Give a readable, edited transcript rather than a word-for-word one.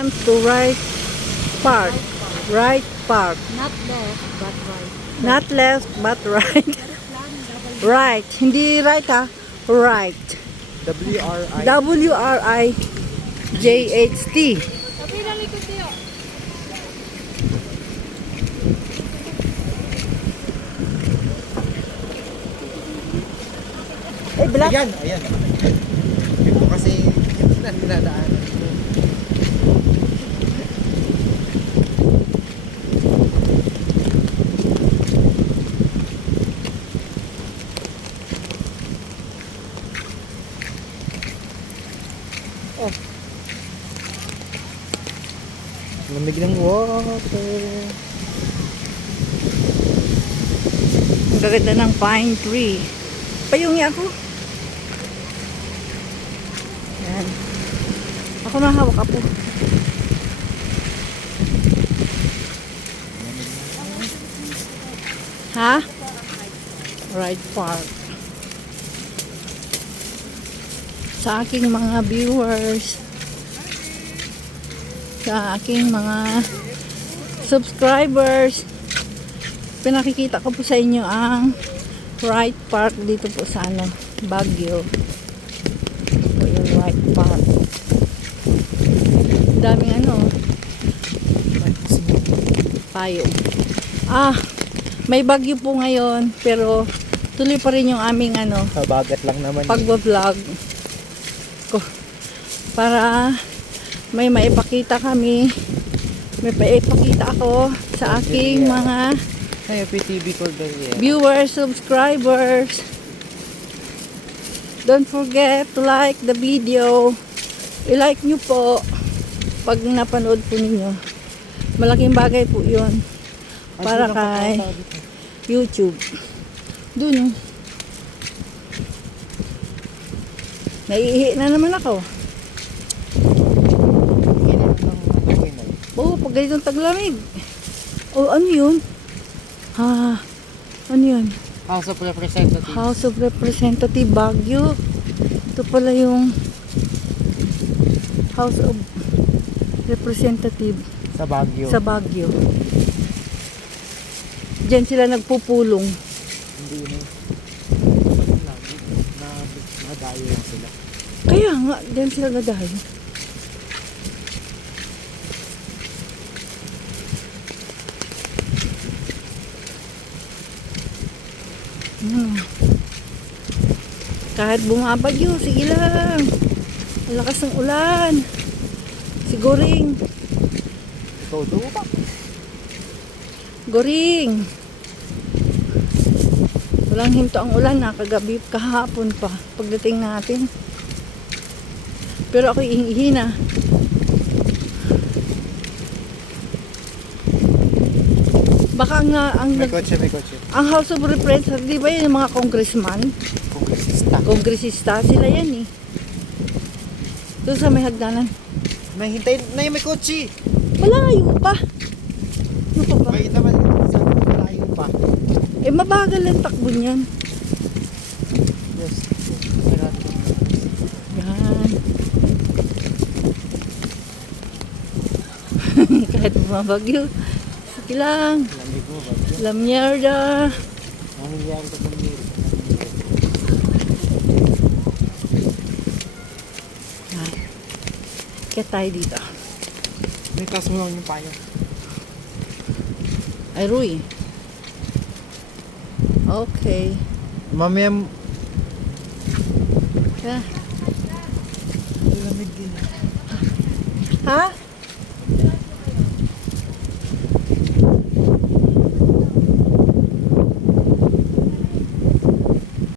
I'm to right park. Right park. Not left, but right. Not left, but right. Right. Hindi right ha. Right. W-R-I. W-R-I-J-H-T. Tapi lang ikot niyo. Eh, black. Ayan, ayan. Ito kasi dinadaan. Oh. Lamig ng water. Ang gaganda ng pine tree. Payungi ako. Yan. Ako na hawak ako. Ha? Right park. Sa aking mga viewers, sa aking mga subscribers, pinakikita ko po sa inyo ang right park dito po sa Baguio. Ito yung right park. Daming payo. May bagyo po ngayon, pero tuloy pa rin yung aming Kabagat lang naman. pagbablog ko para may maipakita kami, may maipakita ako sa aking mga Ay, PTV Cordillera. viewers, subscribers. Don't forget to like the video. I-like nyo po pag napanood po ninyo. Malaking bagay po yun para kay YouTube. Dun naiihi na naman ako. Oo, pag ganitong taglamig. Oh, ano yun? Ano yun? House of Representatives. House of Representative Baguio. Ito pala yung House of Representative Sa Baguio. sa Baguio. Diyan sila nagpupulong. Hindi na. Nadayo lang sila. Kaya nga, diyan sila gadahin. Kahit bumabagyo, sige lang. Ang lakas ng ulan. Siguring. Todo pa. Goring. Walang hinto ang ulan na kagabi, kahapon pa pagdating natin. Pero ako ihingi na. Baka nga May kotse, may kotse. ang House of Representatives, di ba yun yung mga congressman? Kongresista. Kongresista sila yan eh. Doon sa may hagdanan. May hintayin na yung may kotse. Malayo pa. Ano pa ba? May naman sa malayo pa. Eh mabagal ang takbo niyan. Yes. Yan. Kahit bumabagyo. Sige lang. Lamig mo ba? La mierda. Nangyayari ito ng mirror. Kaya tayo dito. May taas mo lang yung payo. Ay, Rui. Okay. Mamaya Yeah. lamig din. Ha?